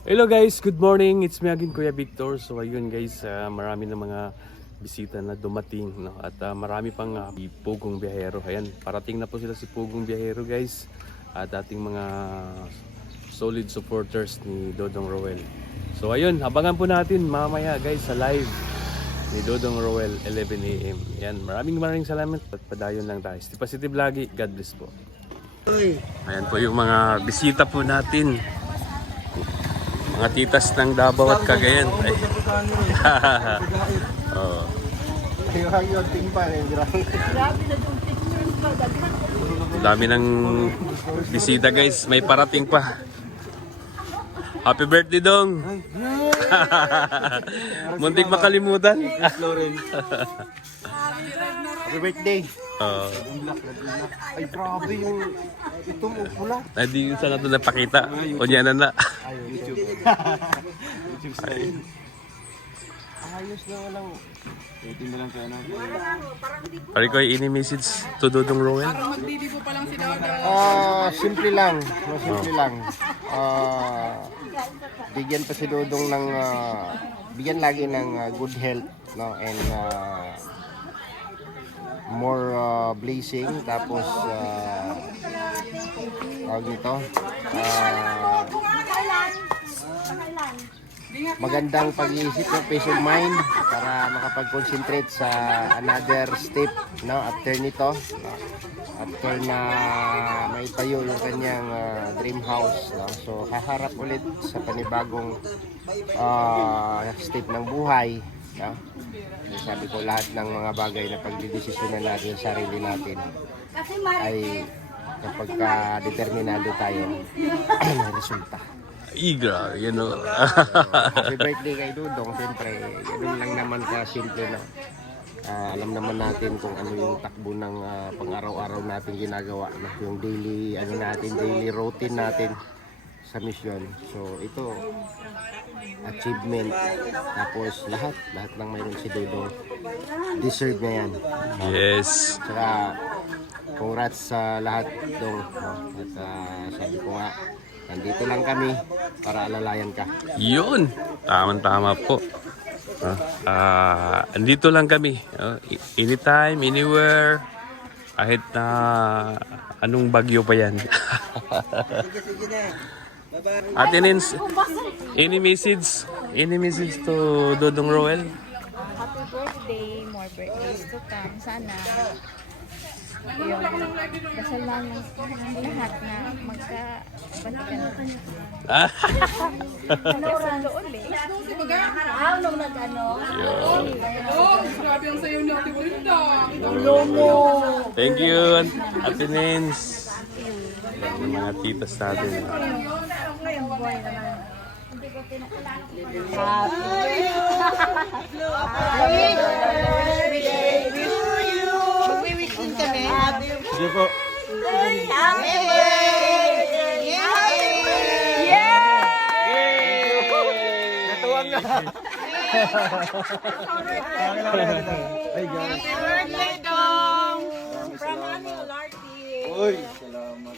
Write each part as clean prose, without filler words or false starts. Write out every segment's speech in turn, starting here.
Hello guys, good morning. It's me again, Kuya Victor. So ayun guys, marami na mga bisita na dumating, no? At marami pang Pugong Biyahero. Ayan, parating na po sila si Pugong Biyahero guys. At ating mga solid supporters ni Dodong Roel. So ayun, abangan po natin mamaya guys sa live ni Dodong Roel 11 AM. Ayan, maraming salamat at padayon lang tayo. Stay positive lagi. God bless po. Ayan po yung mga bisita po natin. Mga titas ng Davao at Cagayan. Ay. Oh. Dami ng bisita guys. May parating pa. Happy birthday dong. Muntik makalimutan. Happy birthday. Ay, grabe yung itong pula. Hindi sa nato napakita. O niya na. YouTube. YouTube style. Ayos na lang. Waiting na lang kayo na. Pari ko ini-message to Dodong Roel. Magdidibo pa lang si Dodo. Simple lang. Simple lang. Bigyan pa si Dodong ng bigyan lagi ng good health, no, and more blessing, tapos dito magandang pag-iisip ng peace of mind para makapag-concentrate sa another step, no, after nito, no? After na may tayo yung kanyang dream house, no? So haharap ulit sa panibagong step ng buhay, no? Sabi ko, lahat ng mga bagay na pagdidesisyonan natin sa sarili natin ay kapag determinado tayo may resulta. Igra, you know. Happy birthday kay Dudong. Siyempre, ganun lang naman ka simple na. Alam naman natin kung ano yung takbo ng pang-araw-araw natin ginagawa, na yung daily daily routine natin sa mission. So ito achievement, tapos lahat ng mayroon si Dudong deserve niya yan. Yes. Saka congrats sa lahat Dong, no? At sabi ko nga, nandito lang kami para alalayan ka. Yun. Tama po. Andito lang kami. Anytime, anywhere. Kahit na anong bagyo pa yan. Ate Nins, any message to Dodong Roel? Happy birthday, more birthdays to come. Sana yung kasalanan ng lahat na magkabalikan. Ano ulit? Nung nag-ano? Oh, grabe ang sayo ni Ate Brenda. Thank you, Ate Nins. Yung mga titas natin. Magwi-weekend kami. Sige po. Happy birthday! Natuwag na. Ay, Happy birthday, Dong! From Aming Larty. Uy, salamat.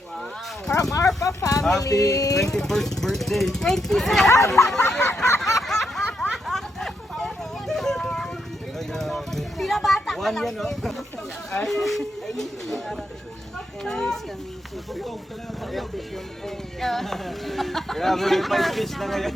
From Arpa family. Happy 21st birthday. 27. Pinabata ka One lang. yan, no? Ay. Grabe yung 5 kids na ngayon.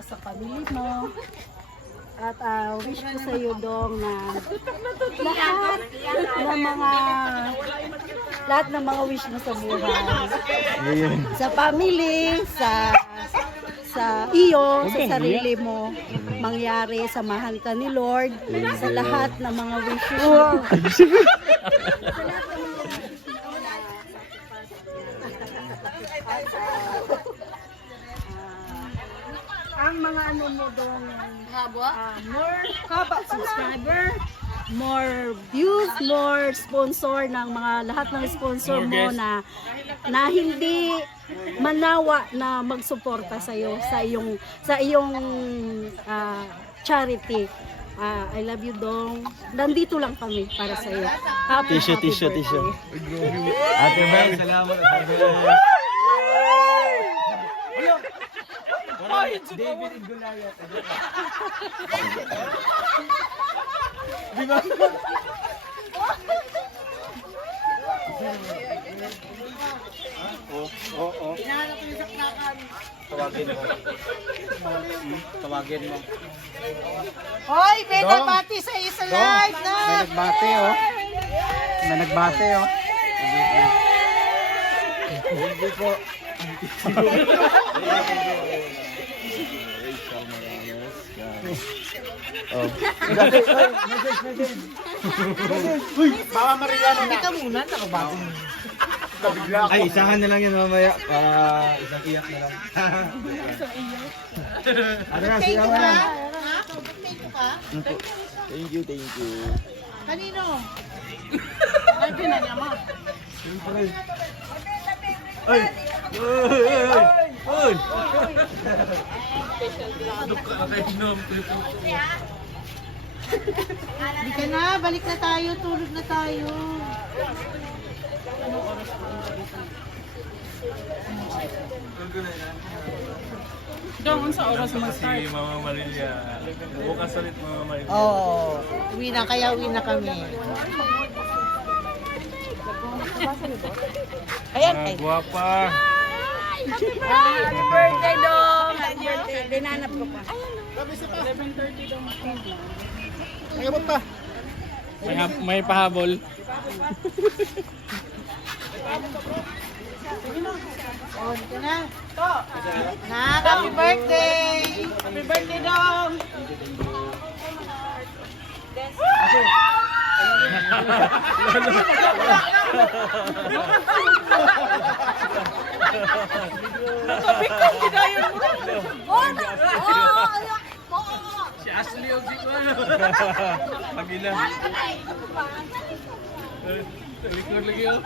Sa pamilya mo. At wish ko sa iyo Dong na lahat ng mga wish mo sa buhay. Sa family, sa iyo, sa sarili mo, mangyari, samahan ka ni Lord sa lahat ng mga wish mo. Ang mga ano mo Dong, more subscriber, more views, more sponsor ng mga lahat ng sponsor mo na hindi manawa na magsuporta sa iyo sa iyong charity. I love you, Dong. Nandito lang kami para sa iyo. Happy birthday. Ate Mel, salamat. David and Goliath. Tawagin mo. Hoy, may nagbati sa isa live na. May nagbate, oh. May nagbate, oh. Hindi po. Oh. Baka Mariano na. Hindi ka muna, nakabati. Ay, isahan na lang yan mamaya. Isang iyak na lang. Ano na, siya na. Thank you ka? Thank you, thank you. Kanino? Ay, pinanya mo. Ay! Ay! Hindi ka na, balik na tayo, tulog na tayo. Doon sa oras mag-start. Mama Maria. Bukas ulit Mama Maria. Oo, uwi na kami. Ayan, ay. Guwapa. Happy birthday, Dong! Happy birthday. Dinanap ko pa. 11:30 daw. Nagabot pa. May pahabol. Oh, dito na. Happy birthday! Happy birthday, Dong! Si Ashley yung si Kuano. Pagila. Record lagi oh.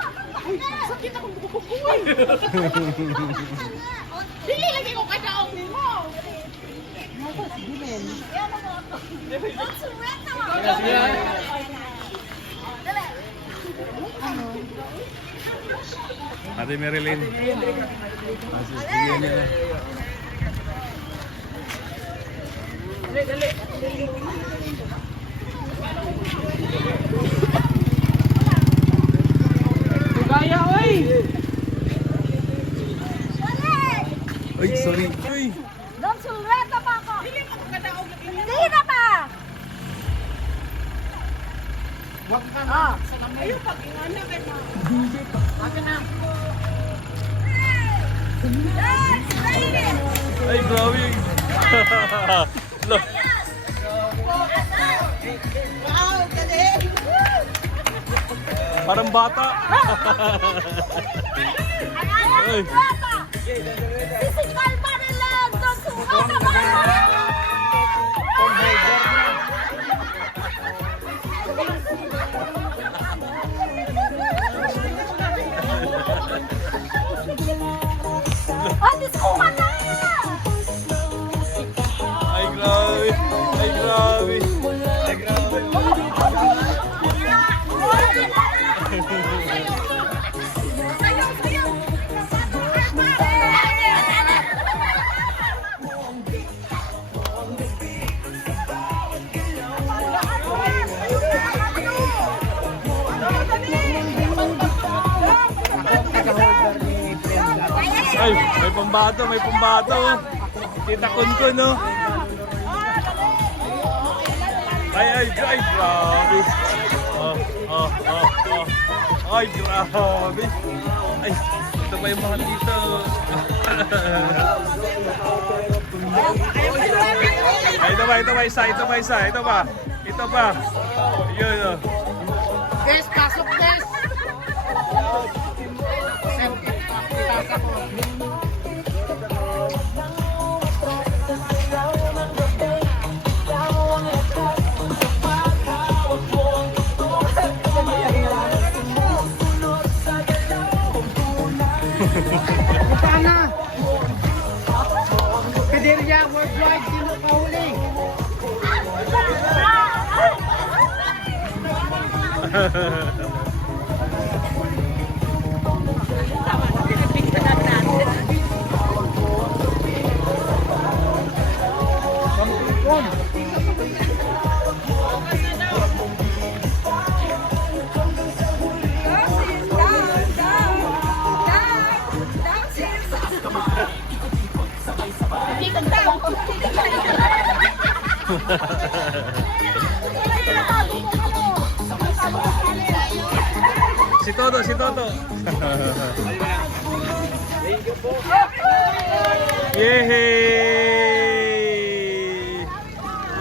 Dili lagi ko kadaog nimo. Ate Marilyn. Sige niya. Gaya oy. Ay, sorry. Ay. Dong, sulweta pa ako! Hindi na pa! Ay, grabe. Lo. Parang bata. Ay. Physical pa rin lang! Dong, sulweta pa rin! Ay, diskuha na! Ay, grabe. Ay, grabe. Ay, grabe. Ay, may pambato, may pambato. Kita kun no. Ay, grabe. Ay, grabe. Ay, ito pa yung mga dito. Ay, ito pa isa. Ito pa. Yun, oh. Guys, pasok guys! Sana! Kadirya, worldwide, sino kahuli? Si Toto, si Toto. Yay!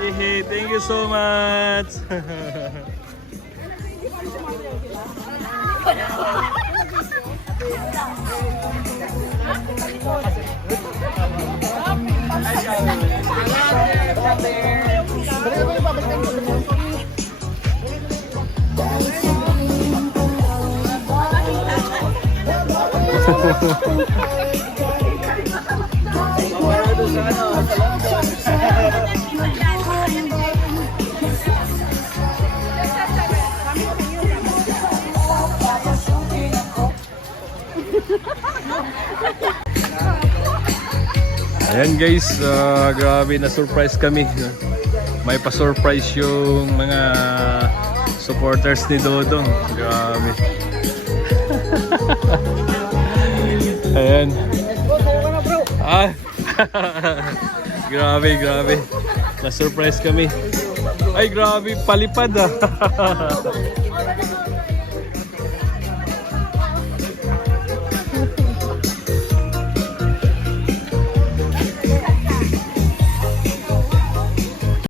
Yay! Thank you so much. Ayan guys, grabe na surprise kami. May pa-surprise yung mga supporters ni Dodong. Grabe. Ayan. Ah. Grabe, grabe. Na-surprise kami. Ay, grabe, palipad ah.